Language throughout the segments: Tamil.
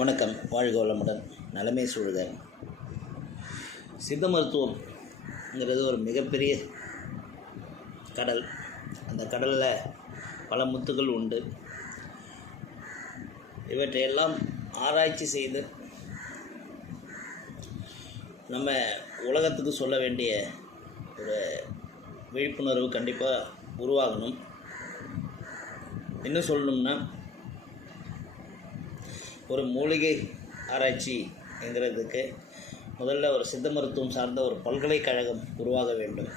வணக்கம். வாழ்க வளமுடன், நலமே சூழ்க. சித்த மருத்துவம்ங்கிறது ஒரு மிகப்பெரிய கடல். அந்த கடலில் பல முத்துக்கள் உண்டு. இவற்றையெல்லாம் ஆராய்ச்சி செய்து நம்ம உலகத்துக்கு சொல்ல வேண்டிய ஒரு விழிப்புணர்வு கண்டிப்பாக உருவாகணும். இன்னும் சொல்லணும்னா, ஒரு மூலிகை ஆராய்ச்சிங்கிறதுக்கு முதல்ல ஒரு சித்த மருத்துவம் சார்ந்த ஒரு பல்கலைக்கழகம் உருவாக வேண்டும்.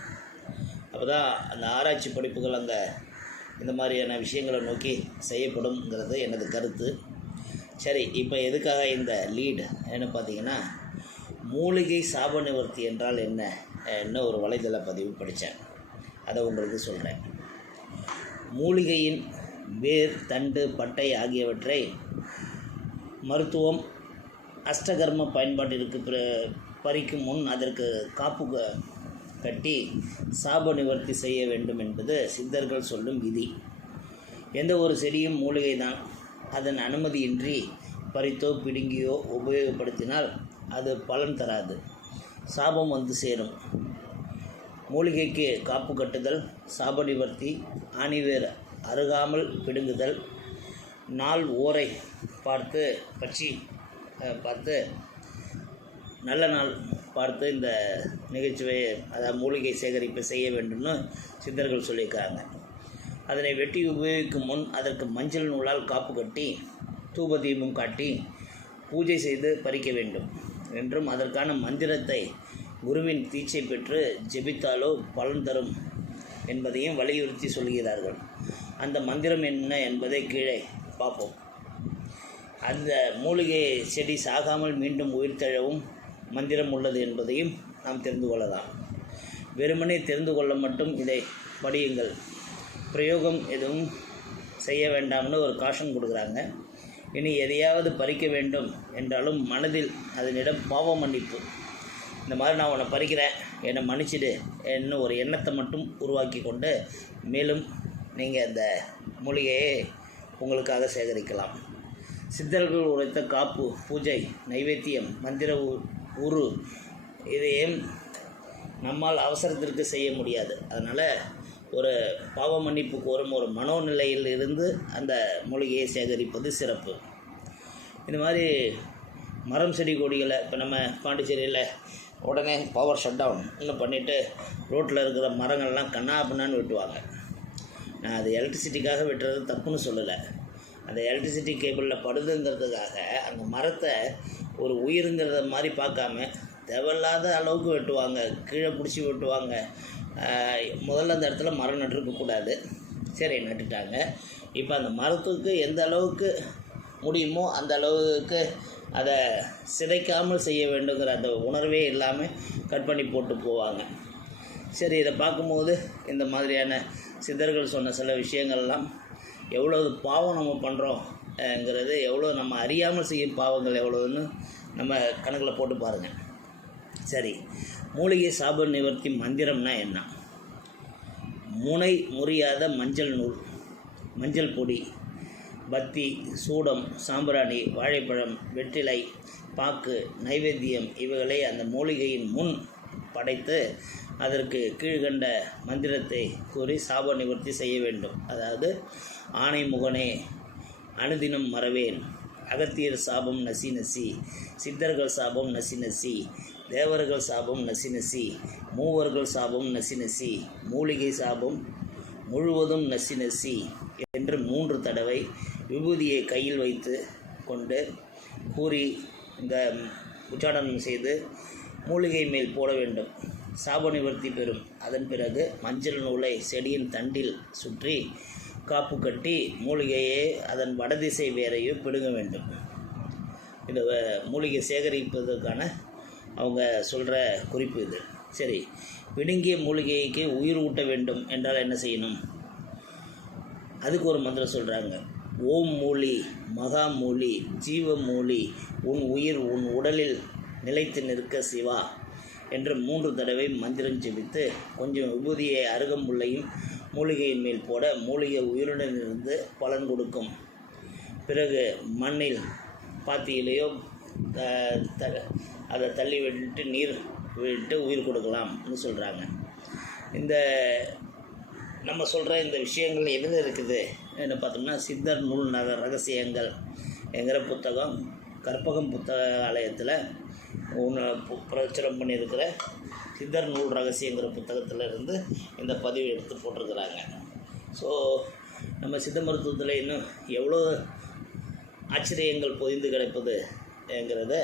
அப்போ தான் அந்த ஆராய்ச்சி படிப்புகள் அங்கே இந்த மாதிரியான விஷயங்களை நோக்கி செய்யப்படும்ங்கிறது எனது கருத்து. சரி, இப்போ எதுக்காக இந்த லீடு என்ன பார்த்தீங்கன்னா, மூலிகை சாப நிவர்த்தி என்றால் என்ன ஒரு வலைதள பதிவு படித்தேன். அதை உங்களுக்கு சொல்கிறேன். மூலிகையின் வேர், தண்டு, பட்டை ஆகியவற்றை மருத்துவம் அஷ்டகர்ம பயன்பாட்டிற்கு பறிக்கும் முன் அதற்கு காப்பு கட்டி சாப நிவர்த்தி செய்ய வேண்டும் என்பது சித்தர்கள் சொல்லும் விதி. எந்த ஒரு செடியும் மூலிகை தான். அதன் அனுமதியின்றி பறித்தோ பிடுங்கியோ உபயோகப்படுத்தினால் அது பலன் தராது, சாபம் வந்து சேரும். மூலிகைக்கு காப்பு கட்டுதல், சாப நிவர்த்தி, ஆணிவேர் அருகாமல் பிடுங்குதல், நாள் ஓரை பார்த்து நல்ல நாள் பார்த்து இந்த நிகழ்ச்சியை, அதாவது மூலிகை சேகரிப்பை செய்ய வேண்டும்னு சித்தர்கள் சொல்லியிருக்காங்க. அதனை வெட்டி உபயோகிக்கும் முன் அதற்கு மஞ்சள் நூலால் காப்பு கட்டி தூப தீபம் காட்டி பூஜை செய்து பறிக்க வேண்டும் என்றும், அதற்கான மந்திரத்தை குருவின் தீட்சை பெற்று ஜெபித்தாலோ பலன் தரும் என்பதையும் வலியுறுத்தி சொல்கிறார்கள். அந்த மந்திரம் என்ன என்பதை கீழே பார்ப்போம். அந்த மூலிகை செடி சாகாமல் மீண்டும் உயிர் தழவும் மந்திரம் உள்ளது என்பதையும் நாம் தெரிந்து கொள்ளலாம். வெறுமனே தெரிந்து கொள்ள மட்டும் இதை படியுங்கள், பிரயோகம் எதுவும் செய்ய வேண்டாம்னு ஒரு காஷன் கொடுக்குறாங்க. இனி எதையாவது பறிக்க வேண்டும் என்றாலும் மனதில் அதனிடம் பாவ மன்னிப்பு, இந்த மாதிரி நான் உன்னை பறிக்கிறேன், என்னை மன்னிச்சிடு என்ன ஒரு எண்ணத்தை மட்டும் உருவாக்கி கொண்டு மேலும் நீங்கள் அந்த மூலிகையை உங்களுக்காக சேகரிக்கலாம். சித்தர்கள் உரைத்த காப்பு, பூஜை, நைவேத்தியம், மந்திர உரு இதையும் நம்மால் அவசரத்திற்கு செய்ய முடியாது. அதனால் ஒரு பாவ மன்னிப்பு கோரும் ஒரு மனோநிலையில் இருந்து அந்த மூலிகையை சேகரிப்பது சிறப்பு. இந்த மாதிரி மரம் செடி கொடிகளை இப்போ நம்ம பாண்டிச்சேரியில் உடனே பவர் ஷட் டவுன் இன்னும் பண்ணிவிட்டு ரோட்டில் இருக்கிற மரங்கள்லாம் கண்ணா பின்னான்னு வெட்டுவாங்க. நான் அது எலக்ட்ரிசிட்டிக்காக வெட்டுறது தப்புன்னு சொல்லலை. அந்த எலக்ட்ரிசிட்டி கேபிளில் படுதுங்கிறதுக்காக அந்த மரத்தை ஒரு உயிருங்கிறத மாதிரி பார்க்காம தேவையில்லாத அளவுக்கு வெட்டுவாங்க, கீழே பிடிச்சி வெட்டுவாங்க. முதல்ல அந்த இடத்துல மரம் நட்டுருக்கக்கூடாது. சரி, நட்டுட்டாங்க. இப்போ அந்த மரத்துக்கு எந்த அளவுக்கு முடியுமோ அந்த அளவுக்கு அதை சிதைக்காமல் செய்ய வேண்டுங்கிற அந்த உணர்வே இல்லாமல் கட் பண்ணி போட்டு போவாங்க. சரி, இதை பார்க்கும்போது இந்த மாதிரியான சித்தர்கள் சொன்ன சில விஷயங்கள்லாம் எவ்வளவு பாவம் நம்ம பண்ணுறோங்கிறது, எவ்வளோ நம்ம அறியாமல் செய்யும் பாவங்கள் எவ்வளோன்னு நம்ம கணக்கில் போட்டு பாருங்கள். சரி, மூலிகை சாப நிவர்த்தி மந்திரம்னா என்ன? முனை முறியாத மஞ்சள் நூல், மஞ்சள் பொடி, பத்தி, சூடம், சாம்பிராணி, வாழைப்பழம், வெற்றிலை, பாக்கு, நைவேத்தியம் இவைகளை அந்த மூலிகையின் முன் படைத்து அதற்கு கீழ்கண்ட மந்திரத்தை கூறி சாப நிவர்த்தி செய்ய வேண்டும். அதாவது, ஆனை முகனே அனுதினம் மறவேன், அகத்தியர் சாபம் நசி நசி, சித்தர்கள் சாபம் நசி நசி, தேவர்கள் சாபம் நசி நசி, மூவர்கள் சாபம் நசி நசி, மூலிகை சாபம் முழுவதும் நசி நசி என்று 3 தடவை விபூதியை கையில் வைத்து கொண்டு கூறி இந்த உச்சாடனம் செய்து மூலிகை மேல் போட வேண்டும். சாப நிவர்த்தி பெறும். அதன் பிறகு மஞ்சள் நூலை செடியின் தண்டில் சுற்றி காப்பு கட்டி மூலிகையை அதன் வடதிசை வேரையும் பிடுங்க வேண்டும். இந்த மூலிகை சேகரிப்பதற்கான அவங்க சொல்கிற குறிப்பு இது. சரி, பிடுங்கிய மூலிகைக்கு உயிர் ஊட்ட வேண்டும் என்றால் என்ன செய்யணும்? அதுக்கு ஒரு மந்திரம் சொல்கிறாங்க. ஓம் மூலி, மகா மூலி, ஜீவ மூலி, உன் உயிர் உன் உடலில் நிலைத்து நிற்க சிவா என்று 3 தடவை மந்திரம் ஜெபித்து கொஞ்சம் விபூதியை அருகம்புல்லையும் மூலிகையின் மேல் போட மூலிகை உயிருடன் இருந்து பலன் கொடுக்கும். பிறகு மண்ணில் பாத்தியிலையோ அதை தள்ளி விட்டு நீர் விட்டு உயிர் கொடுக்கலாம்னு சொல்கிறாங்க. இந்த நம்ம சொல்கிற இந்த விஷயங்கள் எதில் இருக்குது என்ன பார்த்தோம்னா, சித்தர் நூல் ரகசியங்கள் என்கிற புத்தகம் கற்பகம் புத்தகாலயத்தில் பிரச்சுரம் பண்ணியிருக்கிற சித்தர் நூல் ரகசியங்கிற புத்தகத்தில் இருந்து இந்த பதிவு எடுத்து போட்டிருக்கிறாங்க. ஸோ நம்ம சித்த மருத்துவத்தில் இன்னும் எவ்வளோ ஆச்சரியங்கள் பொதிந்து கிடப்பதுங்கிறத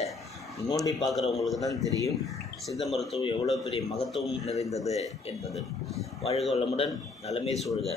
நோண்டி பார்க்குறவங்களுக்கு தான் தெரியும் சித்த மருத்துவம் எவ்வளோ பெரிய மகத்துவம் நிறைந்தது என்பது. வாழ்க வளமுடன், நலமே சூழ்க.